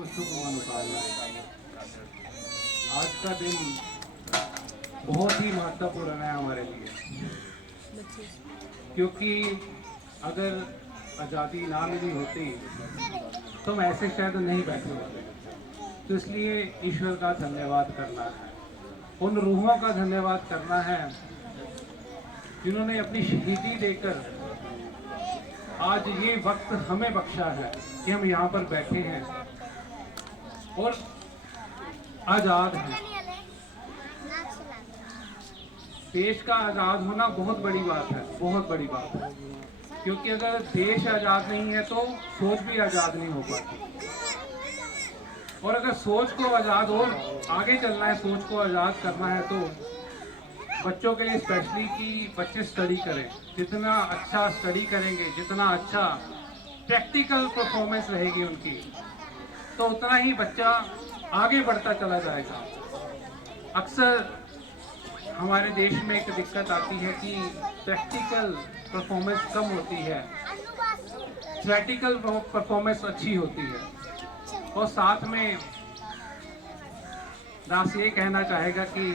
को शुभ मनोकामनाएं। आज का दिन बहुत ही महत्वपूर्ण है हमारे लिए, क्योंकि अगर आज़ादी ना मिली होती तो हम ऐसे शायद नहीं बैठे होते। तो इसलिए ईश्वर का धन्यवाद करना है, उन रूहों का धन्यवाद करना है जिन्होंने अपनी शहीदी देकर आज ये वक्त हमें बख्शा है कि हम यहाँ पर बैठे हैं और आज़ाद हैं। देश का आज़ाद होना बहुत बड़ी बात है, बहुत बड़ी बात है, क्योंकि अगर देश आज़ाद नहीं है तो सोच भी आज़ाद नहीं हो पाती। और अगर सोच को आज़ाद और आगे चलना है, सोच को आज़ाद करना है, तो बच्चों के लिए स्पेशली कि बच्चे स्टडी करें। जितना अच्छा स्टडी करेंगे, जितना अच्छा प्रैक्टिकल परफॉर्मेंस रहेगी उनकी, तो उतना ही बच्चा आगे बढ़ता चला जाएगा। अक्सर हमारे देश में एक दिक्कत आती है कि प्रैक्टिकल परफॉर्मेंस कम होती है, थ्योरेटिकल परफॉर्मेंस अच्छी होती है। और साथ में दास ये कहना चाहेगा कि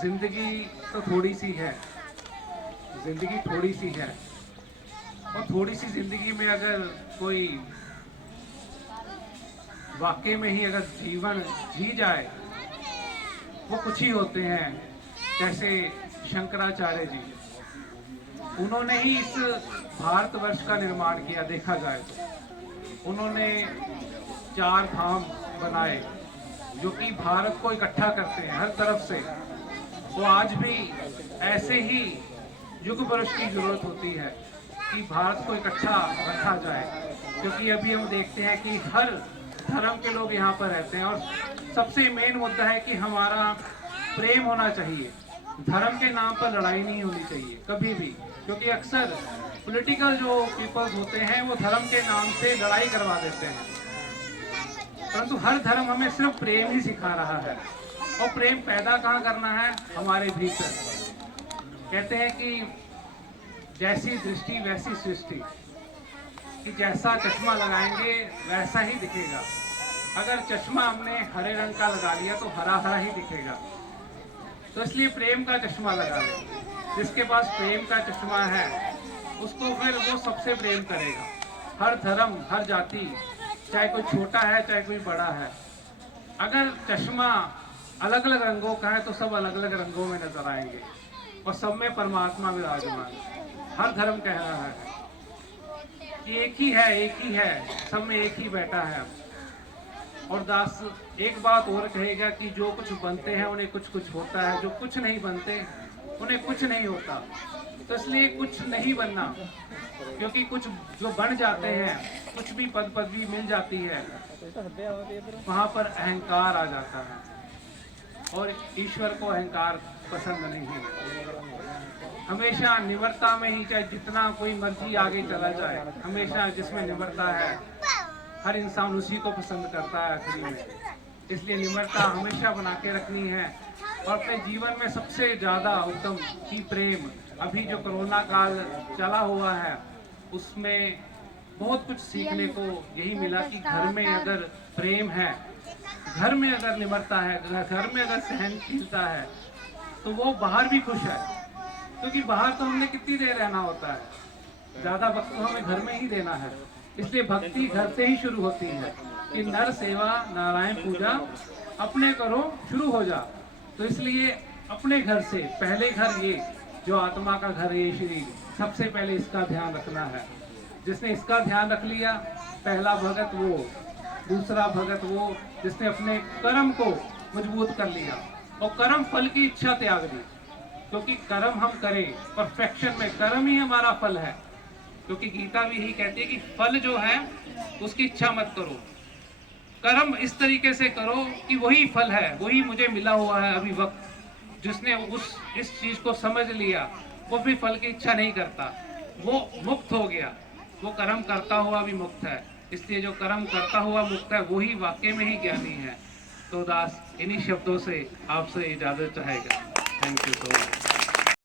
जिंदगी तो थोड़ी सी है, जिंदगी थोड़ी सी है, और थोड़ी सी जिंदगी में अगर कोई वाकई में ही अगर जीवन जी जाए, वो कुछ ही होते हैं। जैसे शंकराचार्य जी, उन्होंने ही इस भारतवर्ष का निर्माण किया। देखा जाए तो उन्होंने 4 धाम बनाए जो कि भारत को इकट्ठा करते हैं हर तरफ से। तो आज भी ऐसे ही युग पुरुष की जरूरत होती है कि भारत को इकट्ठा रखा जाए, क्योंकि अभी हम देखते हैं कि हर धर्म के लोग यहाँ पर रहते हैं। और सबसे मेन मुद्दा है कि हमारा प्रेम होना चाहिए, धर्म के नाम पर लड़ाई नहीं होनी चाहिए कभी भी, क्योंकि अक्सर पॉलिटिकल जो पीपल्स होते हैं वो धर्म के नाम से लड़ाई करवा देते हैं। परंतु हर धर्म हमें सिर्फ प्रेम ही सिखा रहा है, और प्रेम पैदा कहाँ करना है? हमारे भीतर। कहते हैं कि जैसी दृष्टि वैसी सृष्टि, कि जैसा चश्मा लगाएंगे वैसा ही दिखेगा। अगर चश्मा हमने हरे रंग का लगा लिया तो हरा हरा ही दिखेगा। तो इसलिए प्रेम का चश्मा लगा लें। जिसके पास प्रेम का चश्मा है उसको फिर वो सबसे प्रेम करेगा। हर धर्म, हर जाति, चाहे कोई छोटा है चाहे कोई बड़ा है, अगर चश्मा अलग अलग रंगों का है तो सब अलग अलग रंगों में नजर आएंगे, और सब में परमात्मा विराजमान। हर धर्म कह रहा है कि एक ही है, एक ही है, सब में एक ही बैठा है। और दास एक बात और कहेगा कि जो कुछ बनते हैं उन्हें कुछ कुछ होता है, जो कुछ नहीं बनते उन्हें कुछ नहीं होता। तो इसलिए कुछ नहीं बनना, क्योंकि कुछ जो बन जाते हैं, कुछ भी पद पदवी मिल जाती है, वहाँ पर अहंकार आ जाता है, और ईश्वर को अहंकार पसंद नहीं है। हमेशा निम्रता में ही, चाहे जितना कोई मर्जी आगे चला जाए, हमेशा जिसमें निम्रता है हर इंसान उसी को पसंद करता है आखिरी में। इसलिए निम्रता हमेशा बना के रखनी है, और अपने जीवन में सबसे ज़्यादा उत्तम ही प्रेम। अभी जो कोरोना काल चला हुआ है उसमें बहुत कुछ सीखने को यही मिला कि घर में अगर प्रेम है, घर में अगर निम्रता है, घर में अगर सहनशीलता है, तो वो बाहर भी खुश है। क्योंकि बाहर तो हमने कितनी देर रहना होता है, ज़्यादा वक्त तो हमें घर में ही देना है। इसलिए भक्ति घर से ही शुरू होती है कि नर सेवा नारायण पूजा अपने करो शुरू हो जा। तो इसलिए अपने घर से पहले, घर ये जो आत्मा का घर है, ये शरीर, सबसे पहले इसका ध्यान रखना है। जिसने इसका ध्यान रख लिया, पहला भगत वो, दूसरा भगत वो जिसने अपने कर्म को मजबूत कर लिया और कर्म फल की इच्छा त्याग दी। क्योंकि कर्म हम करें परफेक्शन में, कर्म ही हमारा फल है। क्योंकि गीता भी यही कहती है कि फल जो है उसकी इच्छा मत करो, कर्म इस तरीके से करो कि वही फल है, वही मुझे मिला हुआ है अभी वक्त। जिसने इस चीज को समझ लिया वो भी फल की इच्छा नहीं करता, वो मुक्त हो गया, वो कर्म करता हुआ भी मुक्त है। इसलिए जो कर्म करता हुआ मुक्त है वही वाकई में ही ज्ञानी है। तो दास इन्हीं शब्दों से आपसे इजाजत चाहेगा। Thank you so much.